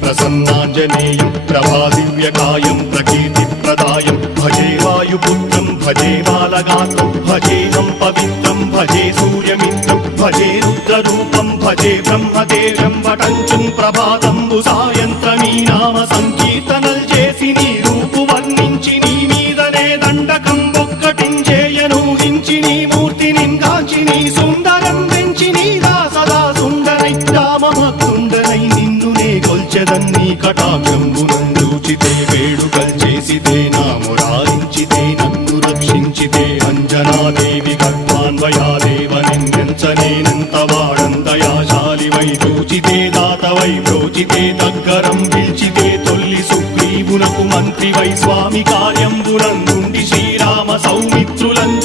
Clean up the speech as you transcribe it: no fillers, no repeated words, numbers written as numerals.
प्रसन्नाञ्जनेयं प्रभादिव्यकायं प्रकीर्तिप्रदायं भजे वायुपुत्रं भजे बालगात्रं भजेऽहं पवित्रं भजे सूर्यमित्रं भजे रुद्ररूपं भजे ब्रह्मदेवं वटञ्चं ప్రభాతంబు సాయంత్రమీ నామ సంకీర్తనల్ చేసి నీ రూపు వర్ణించి నీ మీదనే దండకం ఒక్కటించేయనూహించి నీ మూర్తిని గాంచి నీ సుందరం పెంచి నీ దాసదా సుందరై రామభక్తుండనై నిన్నునే గొల్చెదన్నీ కటాక్షంబునందూచితే వేడుకల్ చేసితే నా మురారించితే నన్ను రక్షించితే అంజనాదేవి గర్భాన్వయాదేవ నిన్నెంచనేనంత వాడంతయాశాలివై చూచితే దాతవై ప్రోచితే దగ్గరం పిలిచితే తొల్లి సుగ్రీవునకు మంత్రివై స్వామి కార్యంబునందుండి శ్రీరామ సౌమిత్రులంచ